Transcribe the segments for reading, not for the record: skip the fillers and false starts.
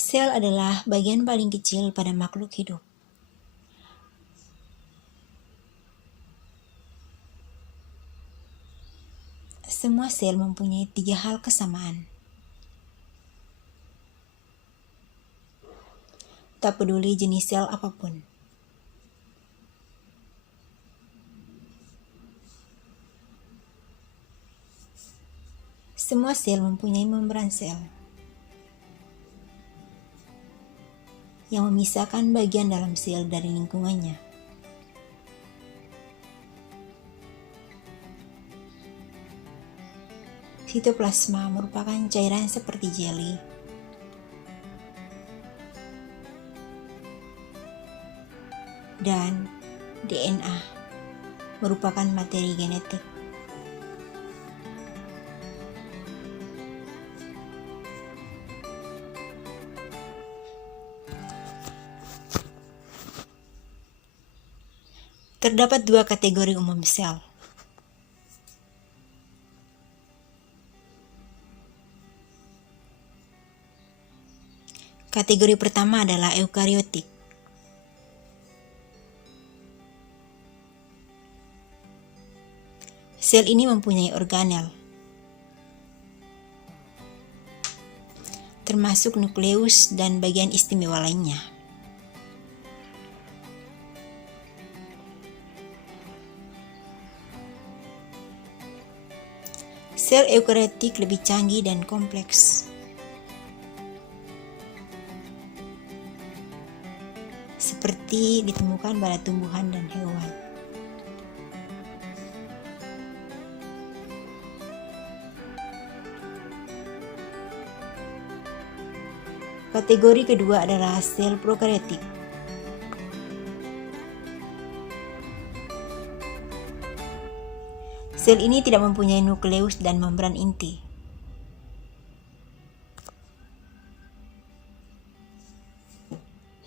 Sel adalah bagian paling kecil pada makhluk hidup. Semua sel mempunyai 3 hal kesamaan. Tak peduli jenis sel apapun. Semua sel mempunyai membran sel yang memisahkan bagian dalam sel dari lingkungannya. Sitoplasma merupakan cairan seperti jeli dan DNA merupakan materi genetik. Terdapat 2 kategori umum sel. Kategori pertama adalah eukariotik. Sel ini mempunyai organel, termasuk nukleus dan bagian istimewa lainnya. Sel eukariotik lebih canggih dan kompleks. Seperti ditemukan pada tumbuhan dan hewan. Kategori kedua adalah sel prokariotik. Sel ini tidak mempunyai nukleus dan membran inti.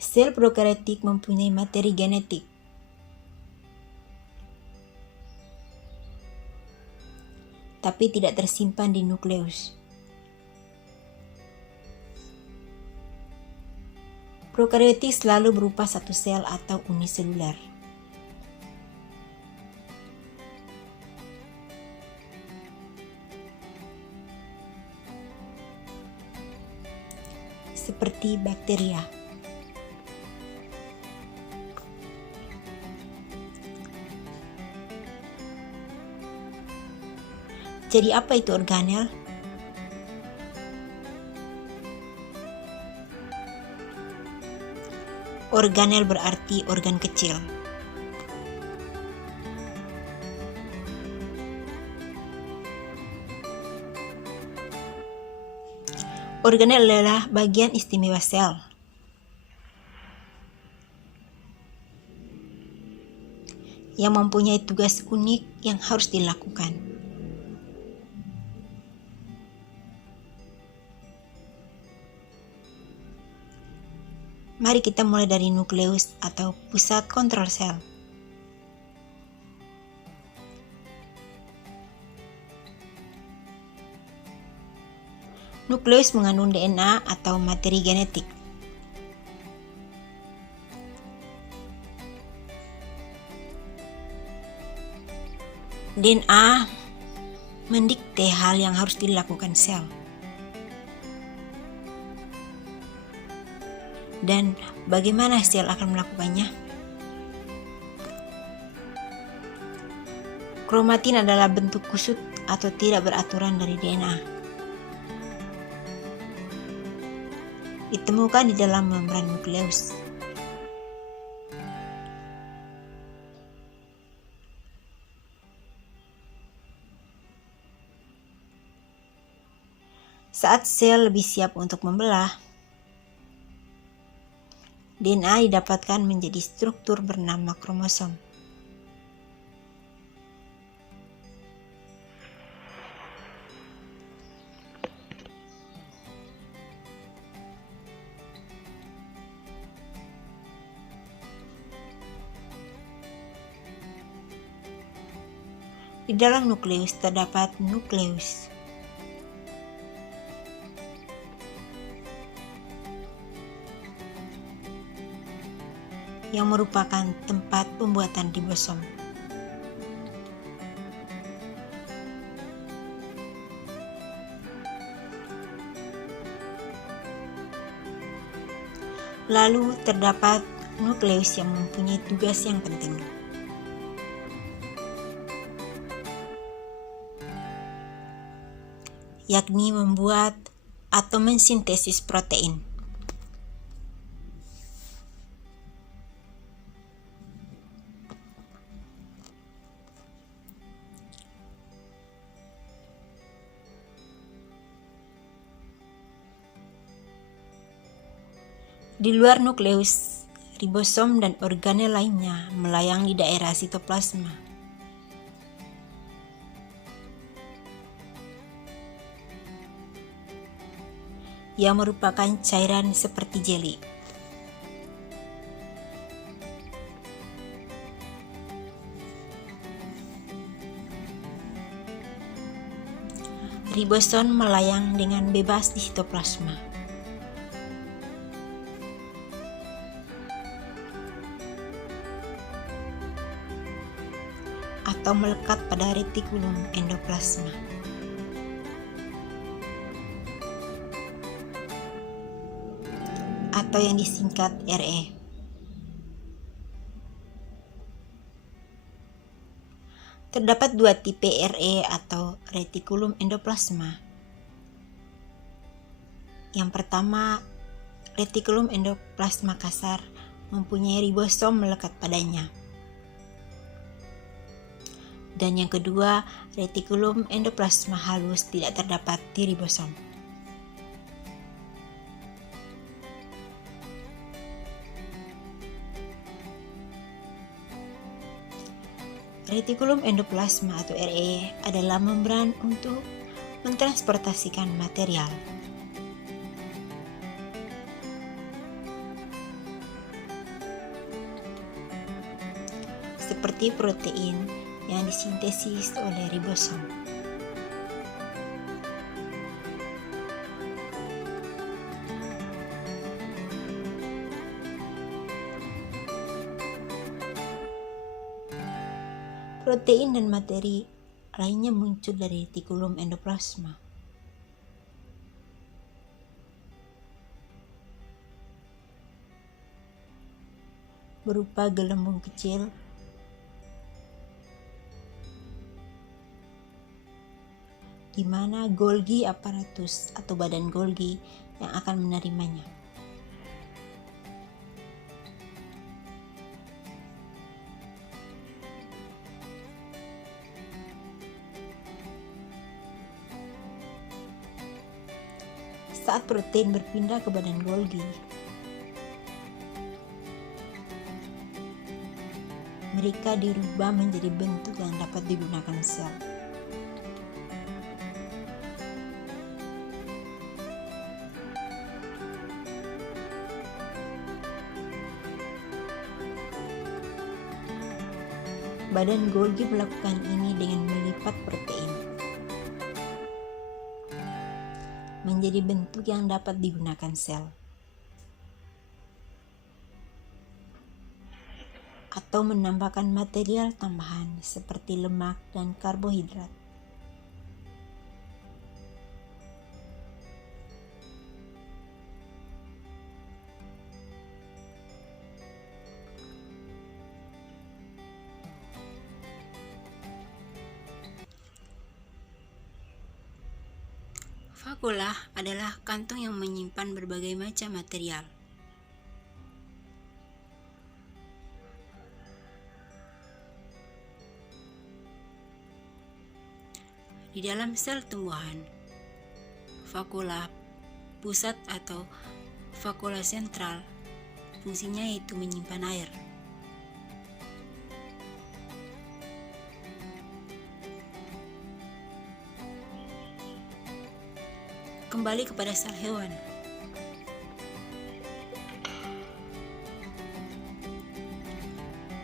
Sel prokariotik mempunyai materi genetik. Tapi tidak tersimpan di nukleus. Prokariotik selalu berupa satu sel atau uniseluler. Seperti bakteria. Jadi apa itu organel? Organel berarti organ kecil. Organel adalah bagian istimewa sel. Yang mempunyai tugas unik yang harus dilakukan. Mari kita mulai dari nukleus atau pusat kontrol sel. Nukleus mengandung DNA atau materi genetik. DNA mendikte hal yang harus dilakukan sel. Dan bagaimana sel akan melakukannya? Kromatin adalah bentuk kusut atau tidak beraturan dari DNA. Ditemukan di dalam membran nukleus. Saat sel lebih siap untuk membelah, DNA didapatkan menjadi struktur bernama kromosom. Di dalam nukleus terdapat nukleus. yang merupakan tempat pembuatan ribosom. Lalu terdapat nukleus yang mempunyai tugas yang penting, yakni membuat atau mensintesis protein. Di luar nukleus, ribosom dan organel lainnya melayang di daerah sitoplasma. Yang merupakan cairan seperti jeli. Ribosom melayang dengan bebas di sitoplasma. Atau melekat pada retikulum endoplasma. Atau yang disingkat RE. Terdapat dua tipe RE atau retikulum endoplasma. Yang pertama, retikulum endoplasma kasar mempunyai ribosom melekat padanya. Dan yang kedua, retikulum endoplasma halus tidak terdapat di ribosom. Retikulum endoplasma atau RE adalah membran untuk mentransportasikan material. Seperti protein yang disintesis oleh ribosom. Protein dan materi lainnya muncul dari retikulum endoplasma. Berupa gelembung kecil di mana Golgi aparatus atau badan Golgi yang akan menerimanya. Saat protein berpindah ke badan Golgi, mereka dirubah menjadi bentuk yang dapat digunakan sel. Badan Golgi melakukan ini dengan melipat protein menjadi bentuk yang dapat digunakan sel, atau menambahkan material tambahan seperti lemak dan karbohidrat. Vakula adalah kantong yang menyimpan berbagai macam material. Di dalam sel tumbuhan, vakula pusat atau vakula sentral fungsinya yaitu menyimpan air. Kembali kepada sel hewan.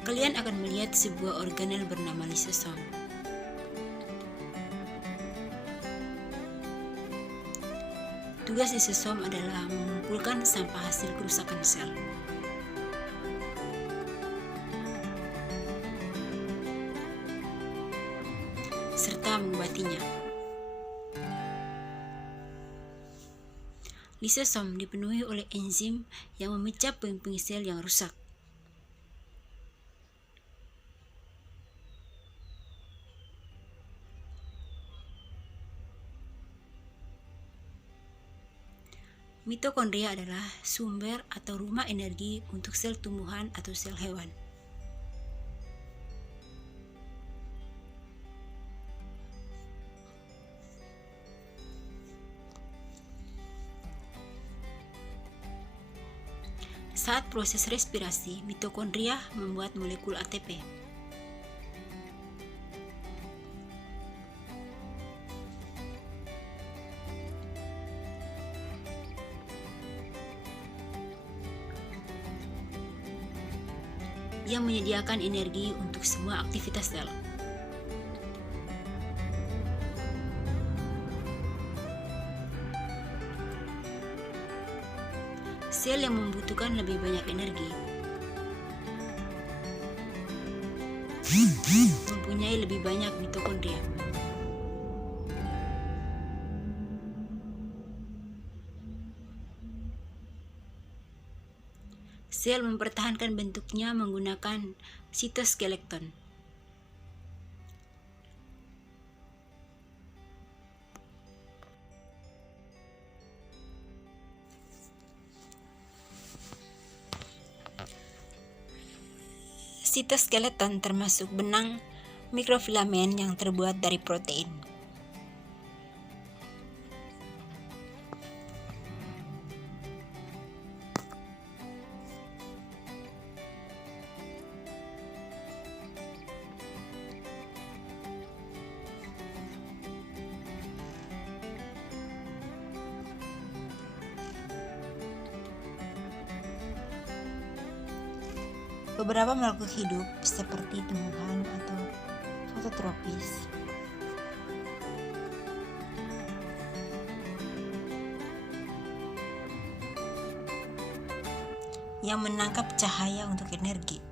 Kalian akan melihat sebuah organel bernama lisosom. Tugas lisosom adalah mengumpulkan sampah hasil kerusakan sel. intinya. Lisosom dipenuhi oleh enzim yang memecah puing-puing sel yang rusak. Mitokondria adalah sumber atau rumah energi untuk sel tumbuhan atau sel hewan. Saat proses respirasi, mitokondria membuat molekul ATP. Yang menyediakan energi untuk semua aktivitas sel. Sel yang membutuhkan lebih banyak energi mempunyai lebih banyak mitokondria. Sel mempertahankan bentuknya menggunakan sitoskeleton. Sitoskeleton termasuk benang mikrofilamen yang terbuat dari protein. Beberapa makhluk hidup seperti tumbuhan atau fototropis yang menangkap cahaya untuk energi.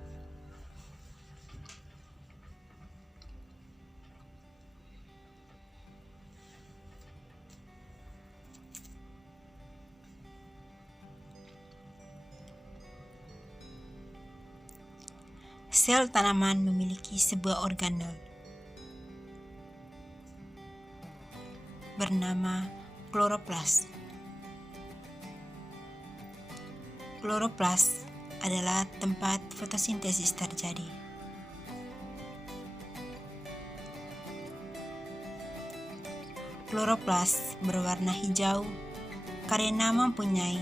Sel tanaman memiliki sebuah organel bernama kloroplas. Kloroplas adalah tempat fotosintesis terjadi. Kloroplas berwarna hijau karena mempunyai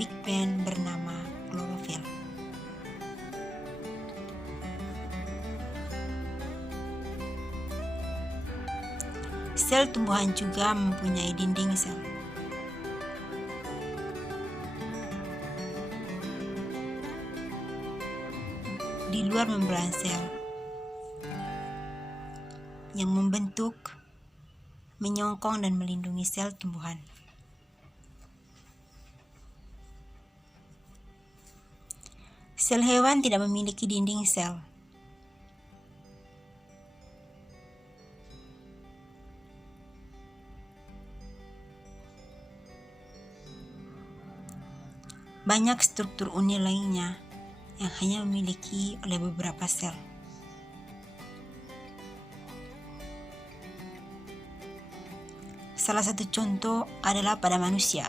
pigmen bernama klorofil. Sel tumbuhan juga mempunyai dinding sel. Di luar membran sel yang membentuk, menyongkong dan melindungi sel tumbuhan. Sel hewan tidak memiliki dinding sel. Banyak struktur unik lainnya yang hanya memiliki oleh beberapa sel. Salah satu contoh adalah pada manusia.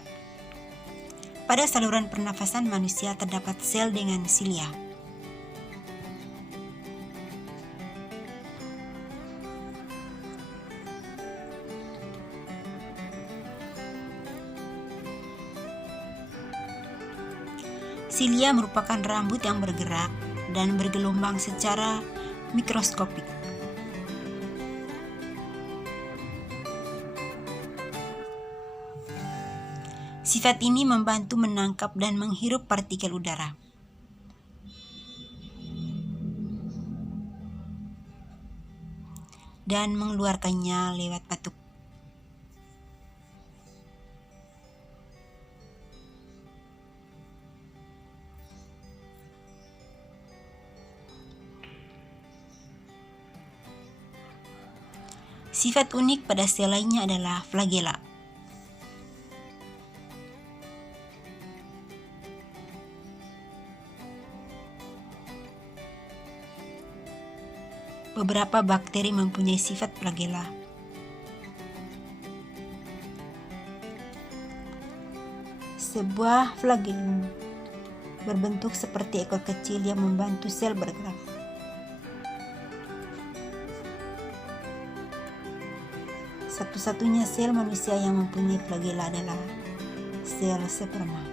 Pada saluran pernafasan manusia terdapat sel dengan silia. Silia merupakan rambut yang bergerak dan bergelombang secara mikroskopik. Sifat ini membantu menangkap dan menghirup partikel udara. Dan mengeluarkannya lewat batuk. Sifat unik pada sel lainnya adalah flagela. Beberapa bakteri mempunyai sifat flagela. Sebuah flagellum berbentuk seperti ekor kecil yang membantu sel bergerak. Satu-satunya sel manusia yang mempunyai flagela adalah sel sperma.